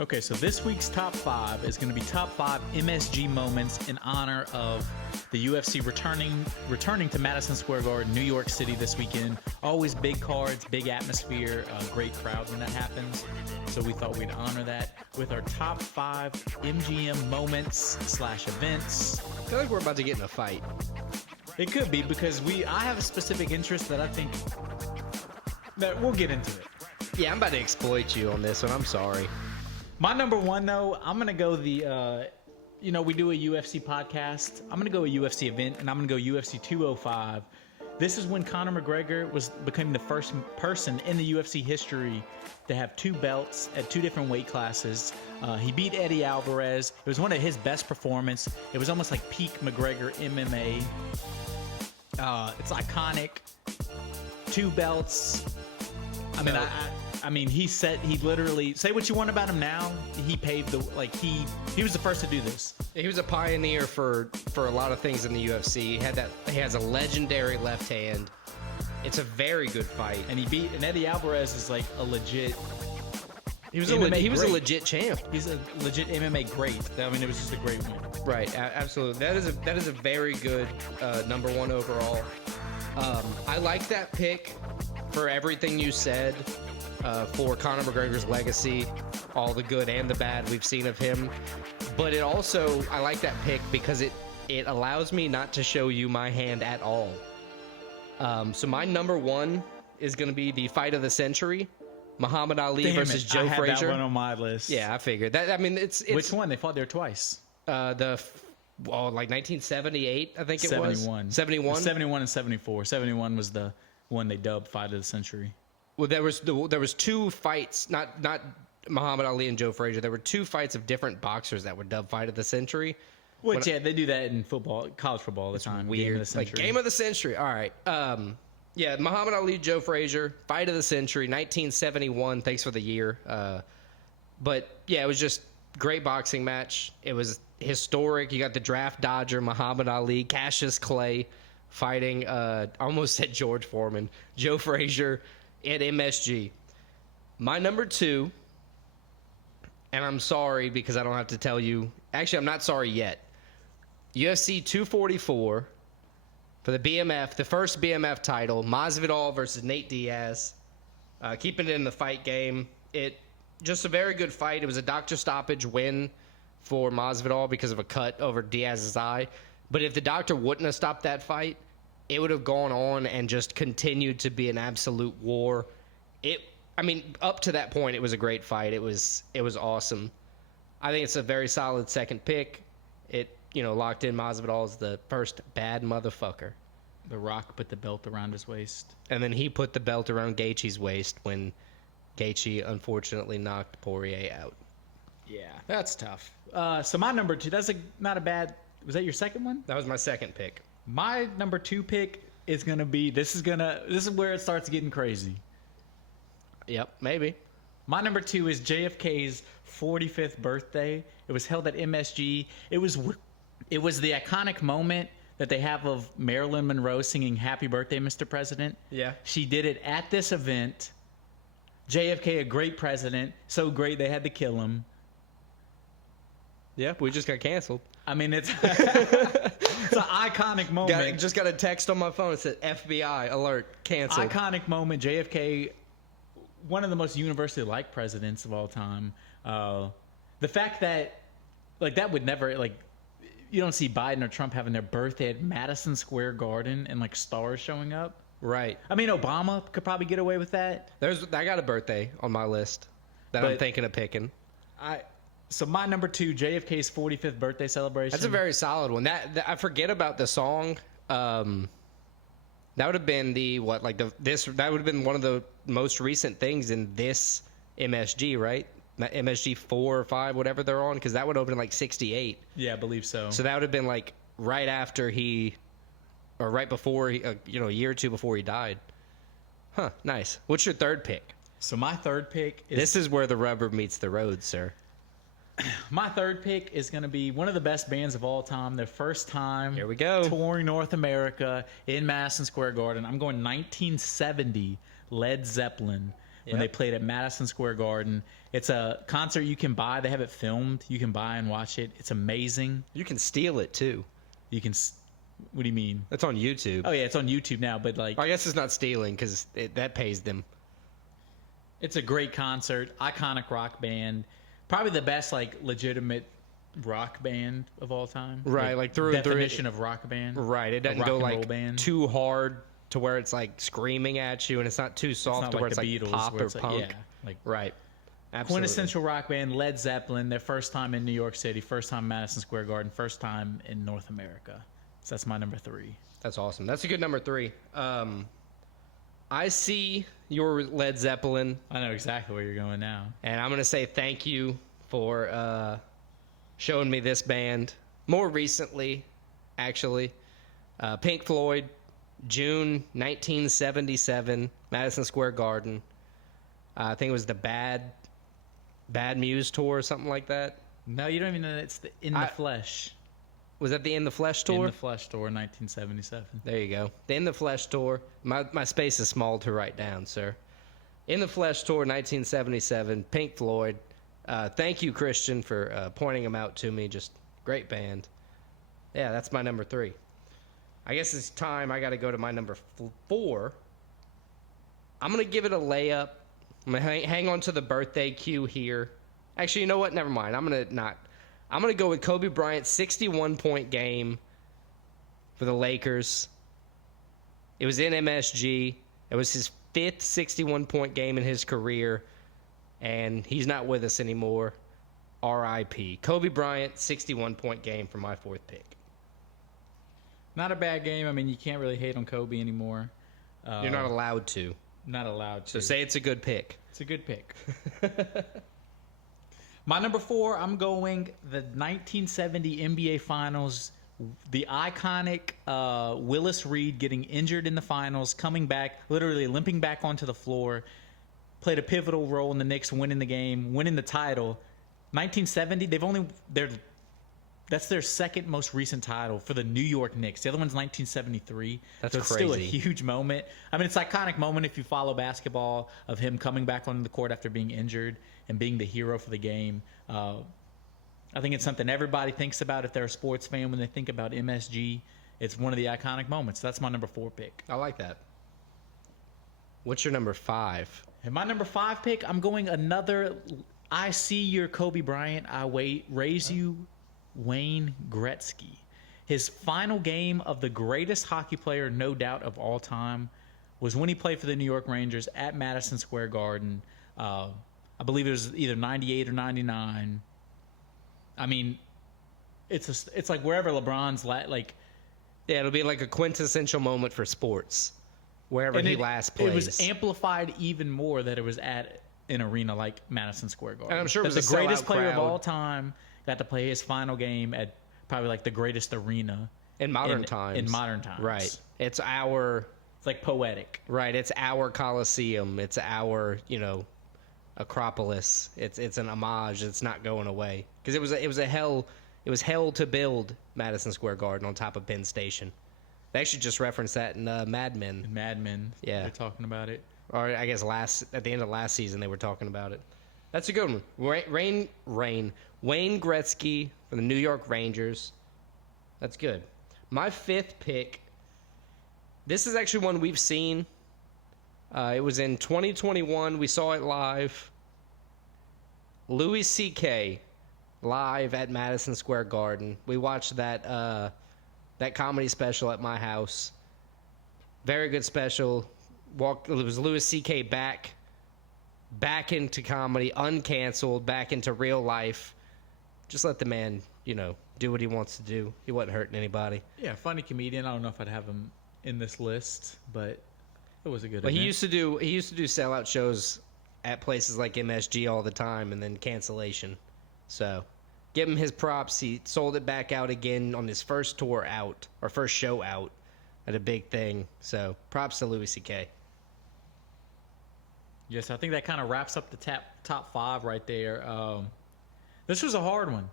Okay, so this week's top 5 is going to be top 5 MSG moments in honor of the UFC returning to Madison Square Garden, New York City this weekend. Always big cards, big atmosphere, great crowd when that happens. So we thought we'd honor that with our top 5 MGM moments / events. I feel like we're about to get in a fight. It could be because I have a specific interest that I think that we'll get into it. Yeah, I'm about to exploit you on this one. I'm sorry. My number 1, though, I'm going to go we do a UFC podcast. I'm going to go a UFC event, and I'm going to go UFC 205. This is when Conor McGregor was becoming the first person in the UFC history to have 2 belts at 2 different weight classes. He beat Eddie Alvarez. It was one of his best performances. It was almost like peak McGregor MMA. It's iconic. 2 belts. He literally, say what you want about him now. He paved he was the first to do this. He was a pioneer for a lot of things in the UFC. He has a legendary left hand. It's a very good fight. And Eddie Alvarez is like a legit. He was a legit champ. He's a legit MMA great. I mean, it was just a great win. Right, absolutely. That is a very good number 1 overall. I like that pick for everything you said. For Conor McGregor's legacy, all the good and the bad we've seen of him. But I like that pick because it allows me not to show you my hand at all. So my number 1 is going to be the fight of the century, Muhammad Ali versus Joe Frazier. I had that one on my list. Yeah, I figured that. I mean, it's which one? They fought there twice. Like 1978, I think it 71. was. 71. 71 and 74. 71 was the one they dubbed fight of the century. Well, there was 2 fights, not Muhammad Ali and Joe Frazier. There were 2 fights of different boxers that were dubbed fight of the century. Which, they do that in football, college football all the time. Weird. Game of the century. Like, game of the century. All right. Muhammad Ali, Joe Frazier, fight of the century, 1971. Thanks for the year. But, yeah, it was just great boxing match. It was historic. You got the draft dodger, Muhammad Ali, Cassius Clay fighting, I almost said George Foreman, Joe Frazier at MSG. My number 2, and I'm sorry because I don't have to tell you. Actually, I'm not sorry yet. UFC 244 for the BMF, the first BMF title, Masvidal versus Nate Diaz. Keeping it in the fight game. Just a very good fight. It was a doctor stoppage win for Masvidal because of a cut over Diaz's eye. But if the doctor wouldn't have stopped that fight, it would have gone on and just continued to be an absolute war. Up to that point, it was a great fight. It was awesome. I think it's a very solid second pick. It, locked in Masvidal as the first bad motherfucker. The Rock put the belt around his waist. And then he put the belt around Gaethje's waist when Gaethje unfortunately knocked Poirier out. Yeah, that's tough. So my number 2, that's not a bad. Was that your second one? That was my second pick. My number 2 pick is gonna be. This is where it starts getting crazy. Yep, maybe. My number 2 is JFK's 45th birthday. It was held at MSG. It was the iconic moment that they have of Marilyn Monroe singing "Happy Birthday, Mr. President." Yeah. She did it at this event. JFK, a great president, so great they had to kill him. Yeah, we just got canceled. I mean, it's it's an iconic moment. Just got a text on my phone. It said FBI alert, canceled. Iconic moment. JFK, one of the most universally liked presidents of all time. The fact that, that would never, you don't see Biden or Trump having their birthday at Madison Square Garden and, stars showing up. Right. I mean, Obama could probably get away with that. I got a birthday on my list that I'm thinking of picking. So my number 2, JFK's 45th birthday celebration. That's a very solid one. That I forget about the song. That would have been that would have been one of the most recent things in this MSG, right? MSG 4 or 5, whatever they're on, because that would have been 68. Yeah, I believe so. So that would have been right after or right before a year or 2 before he died. Huh, nice. What's your third pick? So my third pick is... This is where the rubber meets the road, sir. My third pick is going to be one of the best bands of all time. Their first time Here we go. touring North America in Madison Square Garden. I'm going 1970 Led Zeppelin. when they played at Madison Square Garden. It's a concert you can buy. They have it filmed. You can buy and watch it. It's amazing. You can steal it too. You can. What do you mean? It's on YouTube. Oh yeah, it's on YouTube now. But like, I guess it's not stealing because that pays them. It's a great concert. Iconic rock band. Probably the best like legitimate rock band of all time. Right, like through definition of rock band. Right, it doesn't go like too hard to where it's like screaming at you, and it's not too soft to where it's like Beatles, pop or punk. Yeah, like right. Absolutely. Quintessential rock band, Led Zeppelin, their first time in New York City, first time Madison Square Garden, first time in North America. So that's my number 3. That's awesome. That's a good number 3. I see your Led Zeppelin. I know exactly where you're going now. And I'm going to say thank you for showing me this band. More recently, actually, Pink Floyd, June 1977, Madison Square Garden. I think it was the Bad Muse tour or something like that. No, you don't even know. It's the In the Flesh. Was that the In the Flesh tour? In the Flesh tour, 1977. There you go. The In the Flesh tour. My space is small to write down, sir. In the Flesh tour, 1977, Pink Floyd. Thank you, Christian, for pointing them out to me. Just great band. Yeah, that's my number 3. I guess it's time I got to go to my number 4. I'm going to give it a layup. I'm going to hang on to the birthday cue here. Actually, you know what? Never mind. I'm going to go with Kobe Bryant's 61-point game for the Lakers. It was in MSG. It was his 5th 61-point game in his career, and he's not with us anymore. R.I.P. Kobe Bryant, 61-point game for my 4th pick. Not a bad game. I mean, you can't really hate on Kobe anymore. You're not allowed to. Not allowed to. So say it's a good pick. It's a good pick. My number 4, I'm going the 1970 NBA Finals. The iconic Willis Reed getting injured in the finals, coming back, literally limping back onto the floor, played a pivotal role in the Knicks winning the game, winning the title. 1970, that's their second most recent title for the New York Knicks. The other one's 1973. That's so it's crazy. Still a huge moment. I mean, it's an iconic moment if you follow basketball of him coming back onto the court after being injured and being the hero for the game. I think it's something everybody thinks about if they're a sports fan when they think about MSG. It's one of the iconic moments. That's my number 4 pick. I like that. What's your number 5? And my number 5 pick, I'm going another. I see your Kobe Bryant. Raise you, Wayne Gretzky. His final game of the greatest hockey player, no doubt, of all time was when he played for the New York Rangers at Madison Square Garden. I believe it was either 98 or 99. I mean, it's like wherever LeBron's yeah, it'll be like a quintessential moment for sports, wherever he last plays. It was amplified even more that it was at an arena like Madison Square Garden. And I'm sure it was the greatest player crowd of all time got to play his final game at probably like the greatest arena in modern times. In modern times, right? It's like poetic, right? It's our Coliseum. It's our Acropolis. It's an homage. It's not going away because it was hell to build Madison Square Garden on top of Penn Station. They actually just referenced that in Mad Men. Mad Men, yeah, they're talking about it. Or I guess at the end of last season they were talking about it. That's a good one. Wayne Gretzky for the New York Rangers. That's good. My 5th pick. This is actually one we've seen. It was in 2021. We saw it live. Louis C.K. live at Madison Square Garden. We watched that comedy special at my house. Very good special. It was Louis C.K. back into comedy, uncanceled, back into real life. Just let the man, do what he wants to do. He wasn't hurting anybody. Yeah, funny comedian. I don't know if I'd have him in this list, but it was a good But event. he used to do sellout shows at places like MSG all the time, and then cancellation. So give him his props. He sold it back out again on his first tour out, or first show out at a big thing. So props to Louis C.K. Yes, I think that kind of wraps up the top 5 right there. This was a hard one.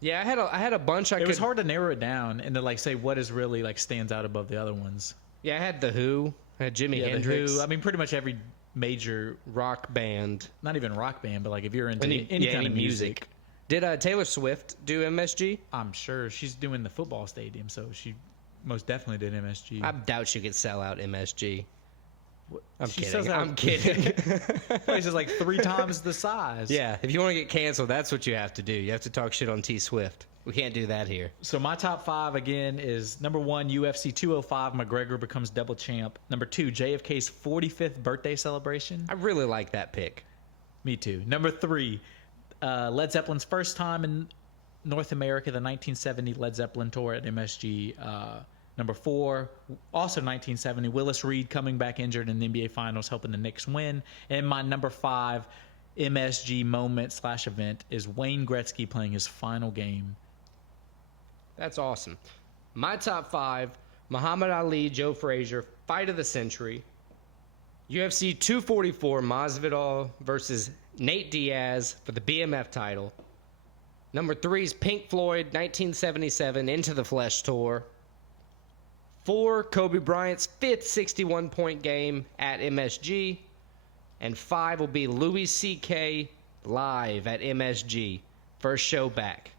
Yeah, I had a bunch. It was hard to narrow it down and to say what is really stands out above the other ones. Yeah, I had The Who. I had Jimi Hendrix. The Who. I mean, pretty much every major, rock band. not even rock band, but like if you're into any kind of music, Did Taylor Swift do MSG? I'm sure she's doing the football stadium, so she most definitely did MSG. I doubt she could sell out MSG. I'm She kidding. sells out- I'm kidding. Place is like 3 times the size. Yeah, if you want to get canceled, that's what you have to do. You have to talk shit on T Swift. We can't do that here. So my top 5 again is number 1, UFC 205. McGregor becomes double champ. Number 2, JFK's 45th birthday celebration. I really like that pick. Me too. Number 3, Led Zeppelin's first time in North America, the 1970 Led Zeppelin tour at MSG. Number 4, also 1970, Willis Reed coming back injured in the NBA Finals, helping the Knicks win. And my number 5 MSG moment/event is Wayne Gretzky playing his final game. That's awesome. My top 5, Muhammad Ali, Joe Frazier, fight of the century. UFC 244, Masvidal versus Nate Diaz for the BMF title. Number 3 is Pink Floyd, 1977, Into the Flesh tour. 4, Kobe Bryant's 5th 61-point game at MSG. And 5 will be Louis C.K. live at MSG. First show back.